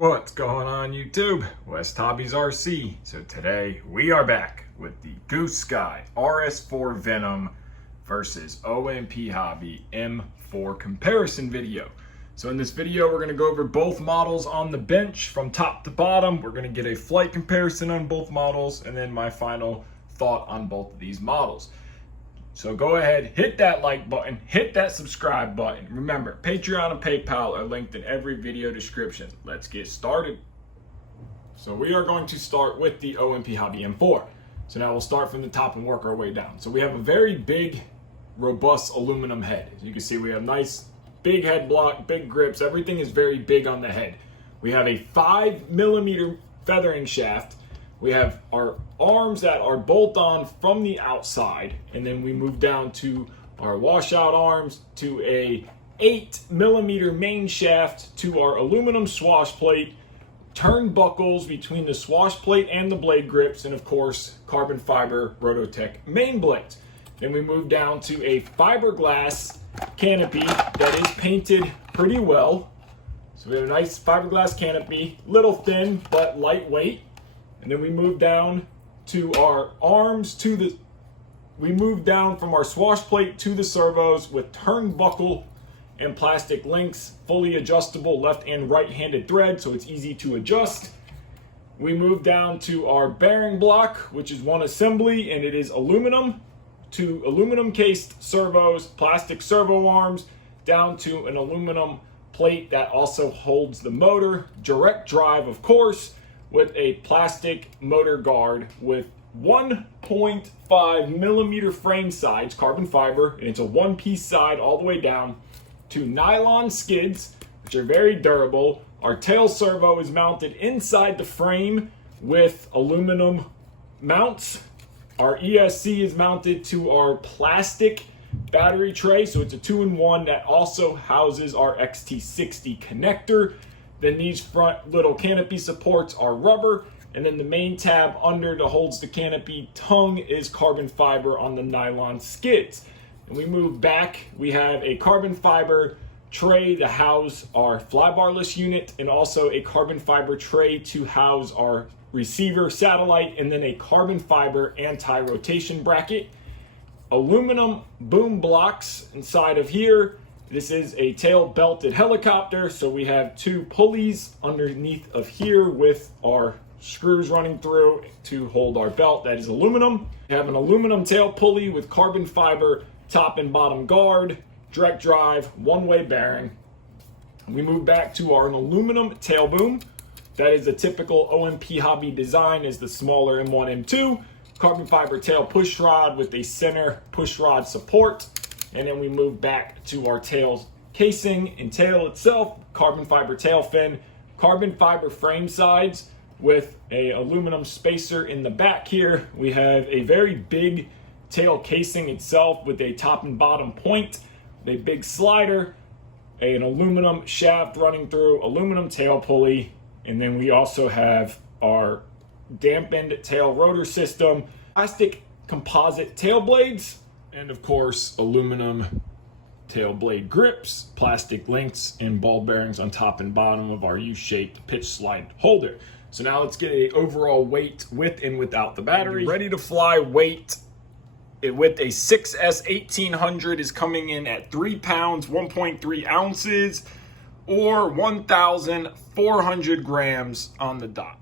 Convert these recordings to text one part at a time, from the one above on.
What's going on YouTube? WestHobbiesRC. So today we are back with the Goose Sky RS4 Venom versus OMP Hobby M4 comparison video. So in this video we're going to go over both models on the bench from top to bottom. We're going to get a flight comparison on both models and then my final thought on both of these models. So go ahead, hit that like button, hit that subscribe button. Remember, Patreon and PayPal are linked in every video description. Let's get started. So we are going to start with the OMP Hobby M4. So now we'll start from the top and work our way down. So we have a very big, robust aluminum head. As you can see, we have nice big head block, big grips. Everything is very big on the head. We have a 5mm feathering shaft. We have our arms that are bolt-on from the outside, and then we move down to our washout arms, to a 8mm main shaft, to our aluminum swash plate, turnbuckles between the swash plate and the blade grips, and of course, carbon fiber Rototech main blades. Then we move down to a fiberglass canopy that is painted pretty well. So we have a nice fiberglass canopy, little thin, but lightweight. And then we move down to our arms, we move down from our swash plate to the servos with turnbuckle and plastic links, fully adjustable left and right-handed thread, so it's easy to adjust. We move down to our bearing block, which is one assembly, and it is aluminum, to aluminum cased servos, plastic servo arms, down to an aluminum plate that also holds the motor, direct drive, of course, with a plastic motor guard with 1.5mm frame sides, carbon fiber, and it's a one-piece side all the way down, to nylon skids, which are very durable. Our tail servo is mounted inside the frame with aluminum mounts. Our ESC is mounted to our plastic battery tray, so it's a 2-in-1 that also houses our XT60 connector. Then these front little canopy supports are rubber, and then the main tab under that holds the canopy tongue is carbon fiber on the nylon skids. And we move back, we have a carbon fiber tray to house our flybarless unit, and also a carbon fiber tray to house our receiver satellite, and then a carbon fiber anti-rotation bracket. Aluminum boom blocks inside of here. This is a tail belted helicopter, so we have two pulleys underneath of here with our screws running through to hold our belt. That is aluminum. We have an aluminum tail pulley with carbon fiber top and bottom guard, direct drive, one-way bearing. We move back to our aluminum tail boom. That is the typical OMP Hobby design, is the smaller M1, M2. Carbon fiber tail push rod with a center push rod support. And then we move back to our tail casing and tail itself, carbon fiber tail fin, carbon fiber frame sides with a aluminum spacer in the back here. We have a very big tail casing itself with a top and bottom point, a big slider, an aluminum shaft running through, aluminum tail pulley, and then we also have our dampened tail rotor system, plastic composite tail blades, and of course, aluminum tail blade grips, plastic links, and ball bearings on top and bottom of our U-shaped pitch slide holder. So now let's get an overall weight with and without the battery. Ready to fly weight with a 6S 1800 is coming in at 3 pounds, 1.3 ounces, or 1,400 grams on the dot.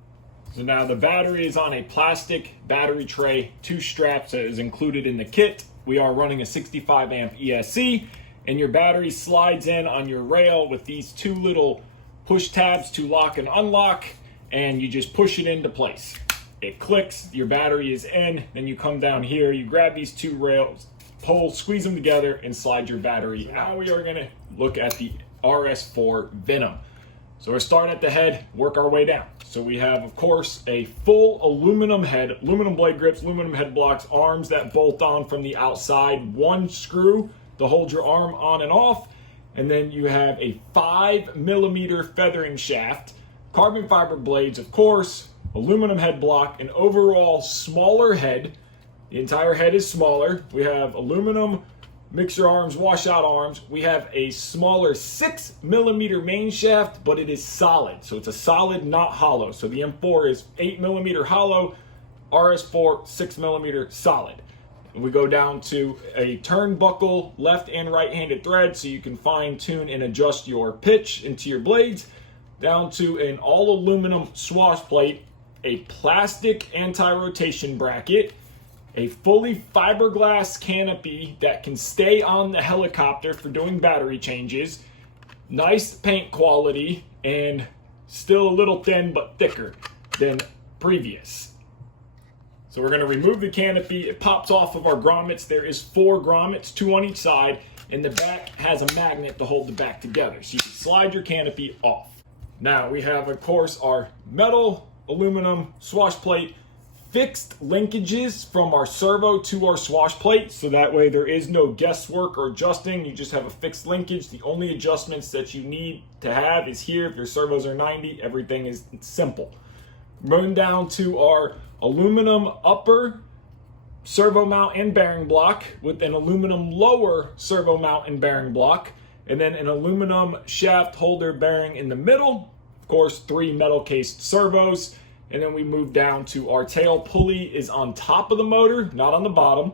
So now the battery is on a plastic battery tray, 2 straps that is included in the kit. We are running a 65 amp ESC, and your battery slides in on your rail with these 2 little push tabs to lock and unlock, and you just push it into place. It clicks, your battery is in, then you come down here, you grab these 2 rails, pull, squeeze them together, and slide your battery out. Now we are gonna look at the RS4 Venom. So we're starting at the head, work our way down. So we have, of course, a full aluminum head, aluminum blade grips, aluminum head blocks, arms that bolt on from the outside, 1 screw to hold your arm on and off, and then you have a 5mm feathering shaft, carbon fiber blades, of course, aluminum head block, an overall smaller head. The entire head is smaller. We have aluminum mixer arms, washout arms. We have a smaller 6mm main shaft, but it is solid. So it's a solid, not hollow. So the M4 is 8mm hollow, RS4 6mm solid. And we go down to a turnbuckle, left and right-handed thread, so you can fine tune and adjust your pitch into your blades, down to an all aluminum swash plate, a plastic anti-rotation bracket, a fully fiberglass canopy that can stay on the helicopter for doing battery changes, nice paint quality, and still a little thin but thicker than previous. So we're going to remove the canopy. It pops off of our grommets. There is 4 grommets, 2 on each side, and the back has a magnet to hold the back together. So you can slide your canopy off. Now we have, of course, our metal aluminum swash plate, fixed linkages from our servo to our swash plate, so that way there is no guesswork or adjusting. You just have a fixed linkage. The only adjustments that you need to have is here. If your servos are 90, everything is simple. Moving down to our aluminum upper servo mount and bearing block with an aluminum lower servo mount and bearing block, and then an aluminum shaft holder bearing in the middle. Of course, 3 metal cased servos. And then we move down to our tail pulley is on top of the motor, not on the bottom.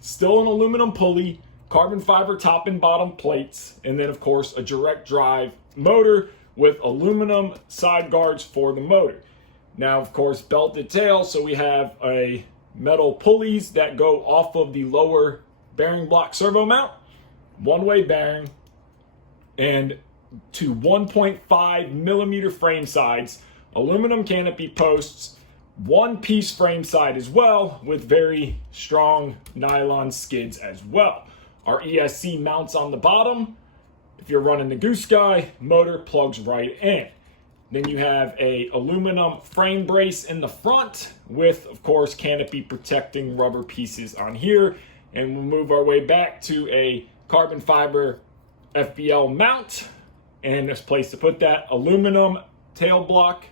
Still an aluminum pulley, carbon fiber top and bottom plates, and then of course a direct drive motor with aluminum side guards for the motor. Now of course belted tail, so we have a metal pulleys that go off of the lower bearing block servo mount, one-way bearing, and 2 1.5mm frame sides, aluminum canopy posts, 1-piece frame side as well, with very strong nylon skids as well. Our ESC mounts on the bottom. If you're running the Goose Sky, motor plugs right in. Then you have a aluminum frame brace in the front with, of course, canopy protecting rubber pieces on here. And we'll move our way back to a carbon fiber FBL mount. And there's a place to put that. Aluminum tail block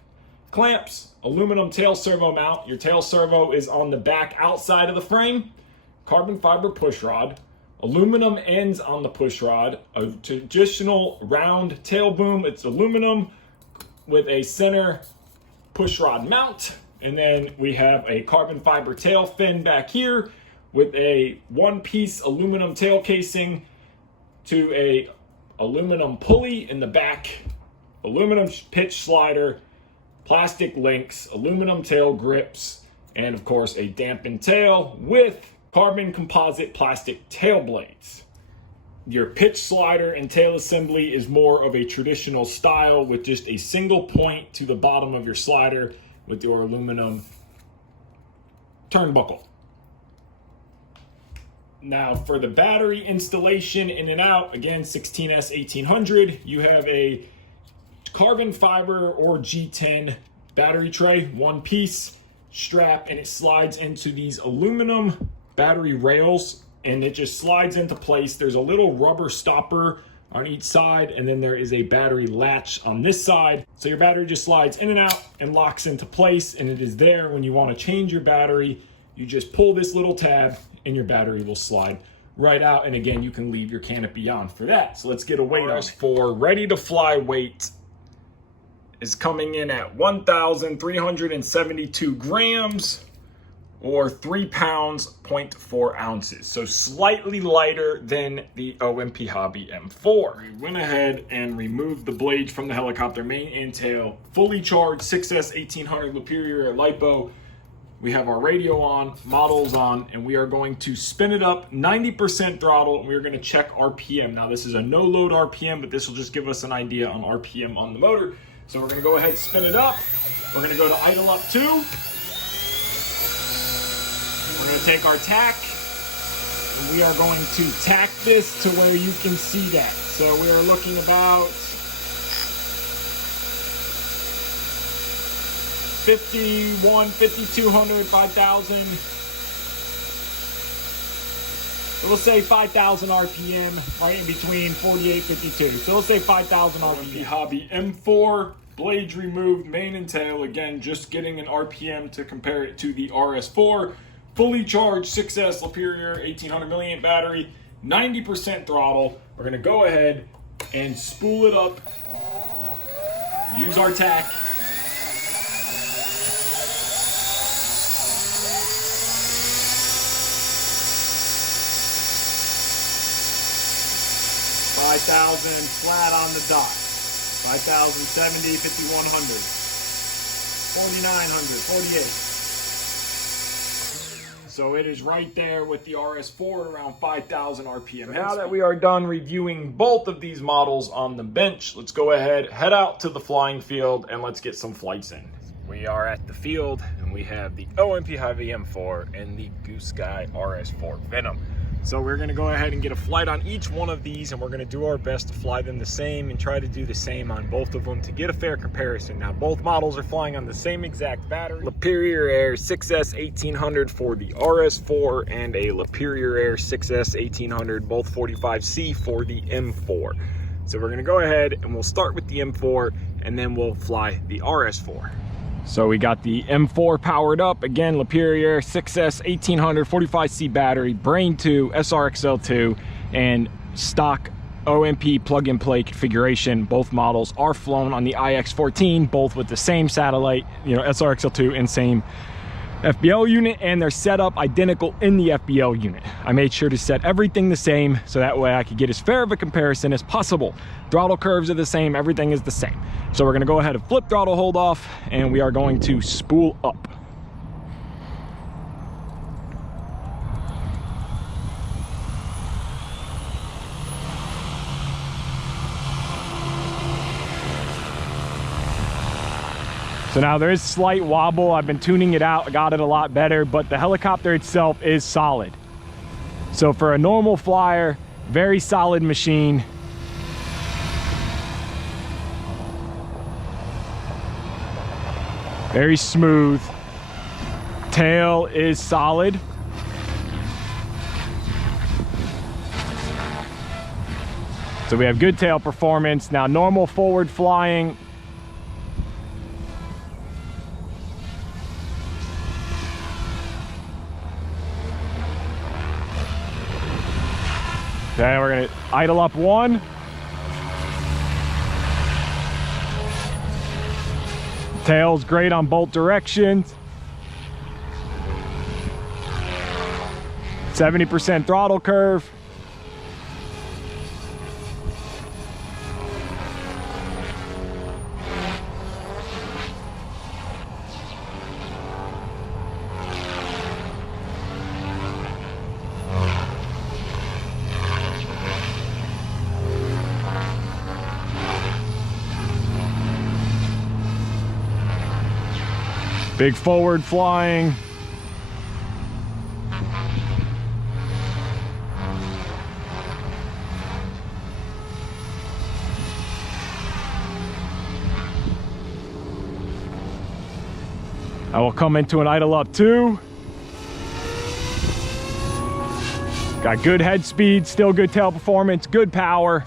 clamps, aluminum tail servo mount. Your tail servo is on the back outside of the frame. Carbon fiber push rod, aluminum ends on the push rod, a traditional round tail boom. It's aluminum with a center push rod mount. And then we have a carbon fiber tail fin back here with a 1-piece aluminum tail casing to a aluminum pulley in the back, aluminum pitch slider, plastic links, aluminum tail grips, and of course a dampened tail with carbon composite plastic tail blades. Your pitch slider and tail assembly is more of a traditional style with just a single point to the bottom of your slider with your aluminum turnbuckle. Now for the battery installation in and out, again 16S 1800, you have a carbon fiber or G10 battery tray, 1-piece strap, and it slides into these aluminum battery rails and it just slides into place. There's a little rubber stopper on each side, and then there is a battery latch on this side. So your battery just slides in and out and locks into place, and it is there when you want to change your battery. You just pull this little tab and your battery will slide right out. And again, you can leave your canopy on for that. So let's get a weight on it. For ready to fly weight is coming in at 1,372 grams or 3 pounds, 0.4 ounces. So slightly lighter than the OMP Hobby M4. We went ahead and removed the blades from the helicopter main and tail. Fully charged 6S 1800 Superior LiPo. We have our radio on, models on, and we are going to spin it up 90% throttle, and we're going to check RPM. Now this is a no load RPM, but this will just give us an idea on RPM on the motor. So we're going to go ahead and spin it up. We're going to go to idle up 2. We're going to take our tack, and we are going to tack this to where you can see that. So we are looking about 51, 5,200, 5,000. We'll say 5,000 RPM, right in between 48, 52. So let's say 5,000 RPM. Hobby M4, blades removed, main and tail. Again, just getting an RPM to compare it to the RS4. Fully charged 6S Superior 1800 milliamp battery. 90% throttle. We're gonna go ahead and spool it up. Use our tack. $5,000 flat on the dot. 5,070, 5,100, 4,900, 48. So it is right there with the RS4 around 5,000 RPM. So now that we are done reviewing both of these models on the bench, let's go ahead, head out to the flying field, and let's get some flights in. We are at the field, and we have the OMP Hobby M4 and the Goose Sky RS4 Venom. So we're gonna go ahead and get a flight on each one of these, and we're gonna do our best to fly them the same and try to do the same on both of them to get a fair comparison. Now, both models are flying on the same exact battery. Superior Air 6S 1800 for the RS4 and a Superior Air 6S 1800, both 45C for the M4. So we're gonna go ahead and we'll start with the M4 and then we'll fly the RS4. So we got the M4 powered up. Again, Superior 6S 1800 45C battery, Brain 2, SRXL2, and stock OMP plug-and-play configuration. Both models are flown on the IX-14, both with the same satellite, SRXL2 and same FBL unit, and they're set up identical in the FBL unit. I made sure to set everything the same so that way I could get as fair of a comparison as possible. Throttle curves are the same, everything is the same. So we're gonna go ahead and flip throttle hold off, and we are going to spool up. So now there is slight wobble. I've been tuning it out, got it a lot better, but the helicopter itself is solid. So for a normal flyer, very solid machine. Very smooth. Tail is solid. So we have good tail performance. Now normal forward flying, okay, we're gonna idle up one. Tail's great on both directions. 70% throttle curve. Big forward flying. I will come into an idle up two. Got good head speed, still good tail performance, good power.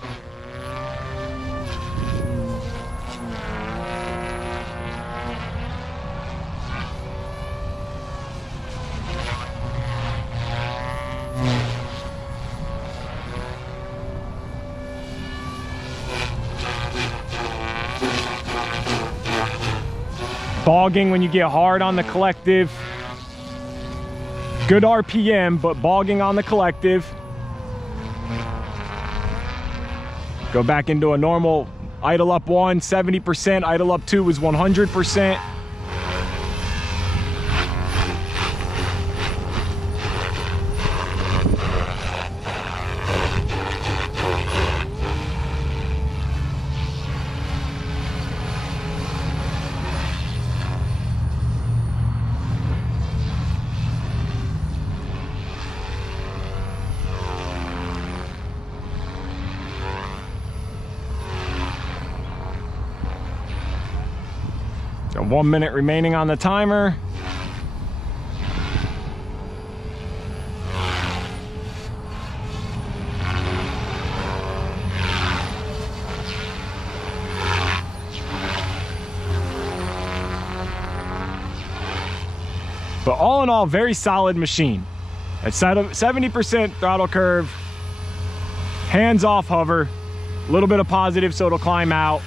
Bogging when you get hard on the collective. Good RPM, but bogging on the collective. Go back into a normal idle up one, 70%, idle up two was 100%. Got 1 minute remaining on the timer. But all in all, very solid machine. At 70% throttle curve, Hands off hover, a little bit of positive so it'll climb out.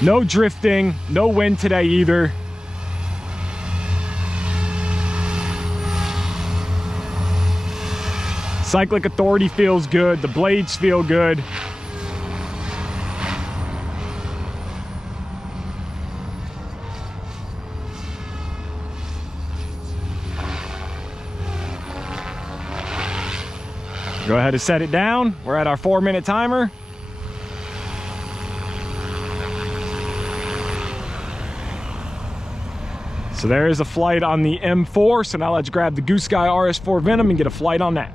No drifting, no wind today either. Cyclic authority feels good, the blades feel good. Go ahead and set it down. We're at our 4-minute timer. So there is a flight on the M4. So now let's grab the Goose Sky RS4 Venom and get a flight on that.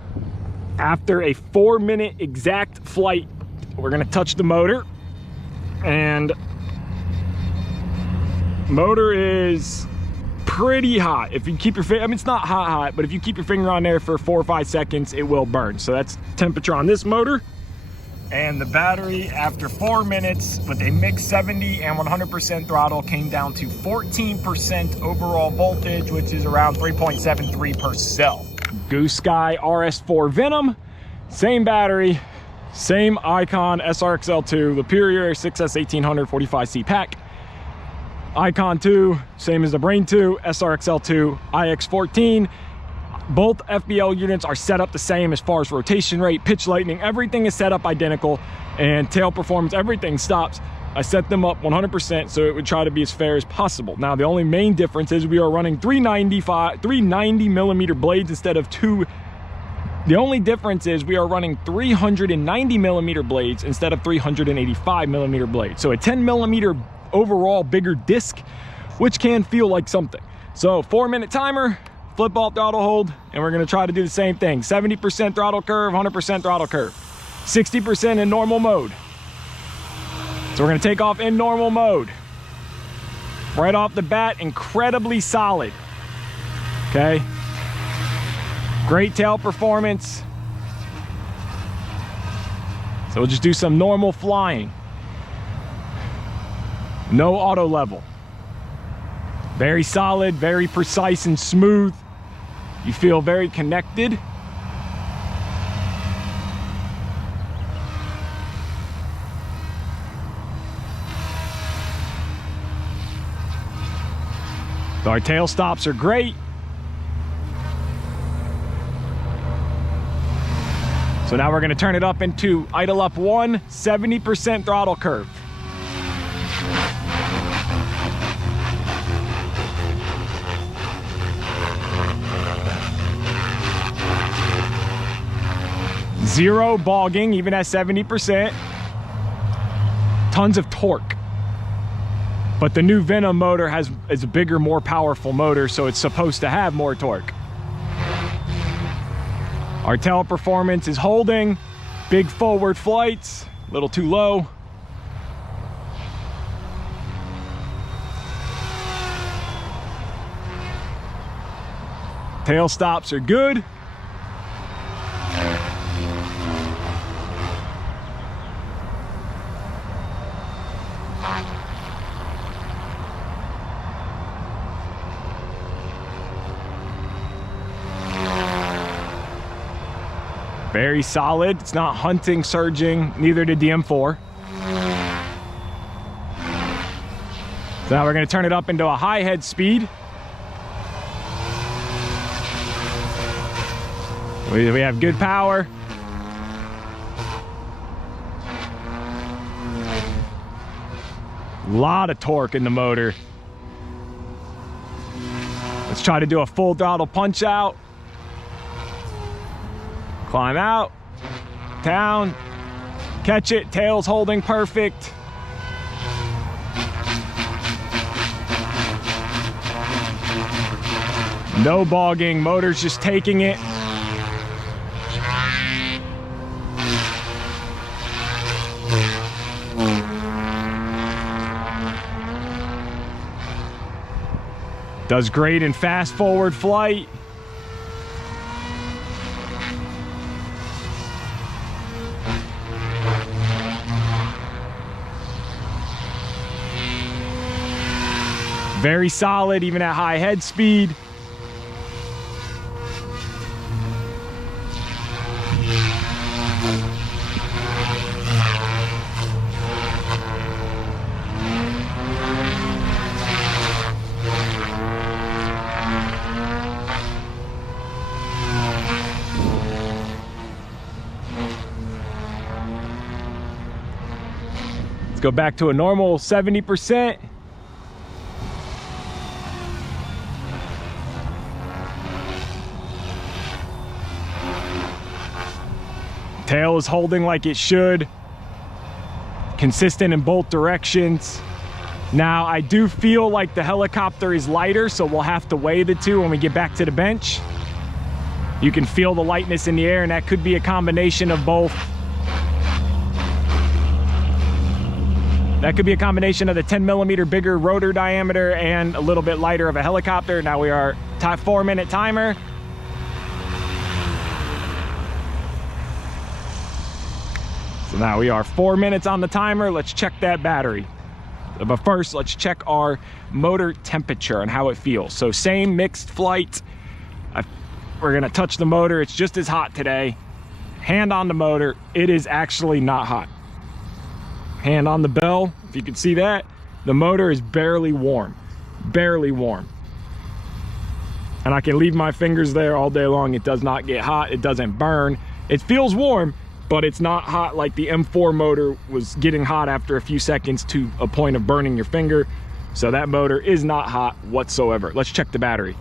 After a 4-minute exact flight, we're gonna touch the motor, and motor is pretty hot. If you keep your finger, I mean, it's not hot, but if you keep your finger on there for 4 or 5 seconds, it will burn. So that's temperature on this motor. And the battery, after 4 minutes with a mixed 70 and 100% throttle, came down to 14% overall voltage, which is around 3.73 per cell. Goose Sky RS4 Venom, same battery, same Icon SRXL2, Superior 6S1800 45C pack. Icon 2, same as the Brain 2, SRXL2, IX14. Both FBL units are set up the same as far as rotation rate, pitch lightning, everything is set up identical, and tail performance, everything stops. I set them up 100% so it would try to be as fair as possible. Now, the only main difference is we are running 390 millimeter blades instead of 2. The only difference is we are running 390 millimeter blades instead of 385 millimeter blades. So a 10 millimeter overall bigger disc, which can feel like something. So 4-minute timer, flip off throttle hold, and we're gonna try to do the same thing. 70% throttle curve, 100% throttle curve, 60% in normal mode. So we're gonna take off in normal mode. Right off the bat, incredibly solid, okay? Great tail performance. So we'll just do some normal flying. No auto level. Very solid, very precise and smooth. You feel very connected. So our tail stops are great. So now we're going to turn it up into idle up 1, 70% throttle curve. Zero bogging, even at 70%. Tons of torque. But the new Venom motor is a bigger, more powerful motor, so it's supposed to have more torque. Our tail performance is holding. Big forward flights, a little too low. Tail stops are good. Very solid. It's not hunting, surging, neither did the M4. So now we're going to turn it up into a high head speed. We have good power. A lot of torque in the motor. Let's try to do a full throttle punch out. Climb out, down, catch it, tail's holding perfect. No bogging, motor's just taking it. Does great in fast forward flight. Very solid, even at high head speed. Go back to a normal 70%. Tail is holding like it should. Consistent in both directions. Now, I do feel like the helicopter is lighter, so we'll have to weigh the two when we get back to the bench. You can feel the lightness in the air, and that could be a combination of both. That could be a combination of the 10mm bigger rotor diameter and a little bit lighter of a helicopter. Now we are 4-minute timer. So now we are 4 minutes on the timer. Let's check that battery. But first, let's check our motor temperature and how it feels. So same mixed flight. We're gonna touch the motor. It's just as hot today. Hand on the motor. It is actually not hot. Hand on the bell, if you can see that, the motor is barely warm, barely warm. And I can leave my fingers there all day long. It does not get hot, it doesn't burn. It feels warm, but it's not hot like the M4 motor was getting hot after a few seconds to a point of burning your finger. So that motor is not hot whatsoever. Let's check the battery.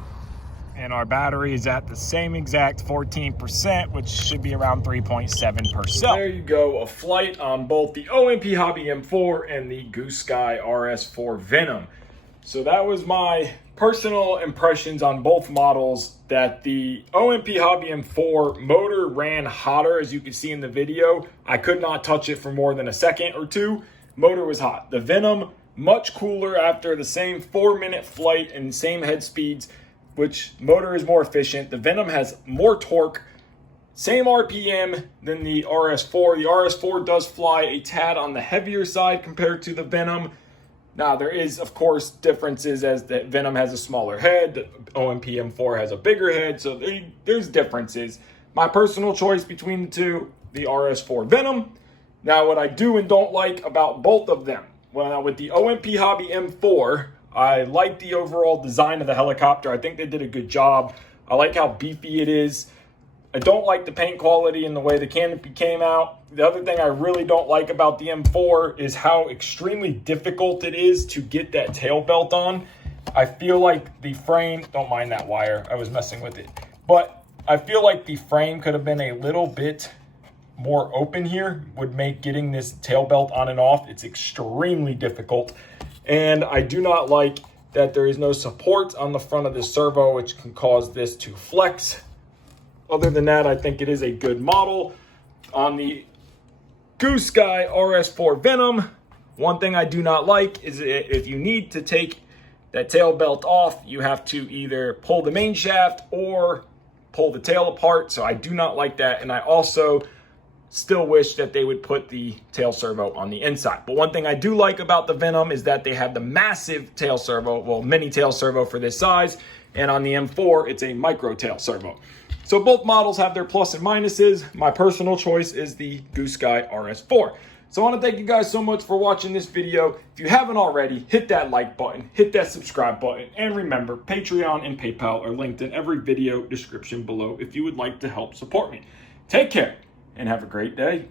And our battery is at the same exact 14%, which should be around 3.7%. So there you go, a flight on both the OMP Hobby M4 and the Goose Sky RS4 Venom. So that was my personal impressions on both models. That the OMP Hobby M4 motor ran hotter, as you can see in the video. I could not touch it for more than a second or two. Motor was hot. The Venom, much cooler after the same 4-minute flight and same head speeds, which motor is more efficient. The Venom has more torque, same RPM than the RS4. The RS4 does fly a tad on the heavier side compared to the Venom. Now, there is, of course, differences as the Venom has a smaller head, the OMP M4 has a bigger head, so there's differences. My personal choice between the two, the RS4 Venom. Now, what I do and don't like about both of them, well, with the OMP Hobby M4, I like the overall design of the helicopter. I think they did a good job. I like how beefy it is. I don't like the paint quality and the way the canopy came out. The other thing I really don't like about the M4 is how extremely difficult it is to get that tail belt on. I feel like the frame, don't mind that wire, I was messing with it. But I feel like the frame could have been a little bit more open here, would make getting this tail belt on and off. It's extremely difficult. And I do not like that there is no support on the front of this servo, which can cause this to flex. Other than that, I think it is a good model. On the Goose Sky RS4 Venom, one thing I do not like is if you need to take that tail belt off, you have to either pull the main shaft or pull the tail apart. So I do not like that. And I also still wish that they would put the tail servo on the inside. But one thing I do like about the Venom is that they have the massive tail servo, well, mini tail servo for this size. And on the M4, it's a micro tail servo. So both models have their plus and minuses. My personal choice is the Goose Sky RS4. So I want to thank you guys so much for watching this video. If you haven't already, hit that like button, hit that subscribe button, and remember, Patreon and PayPal are linked in every video description below if you would like to help support me. Take care and have a great day.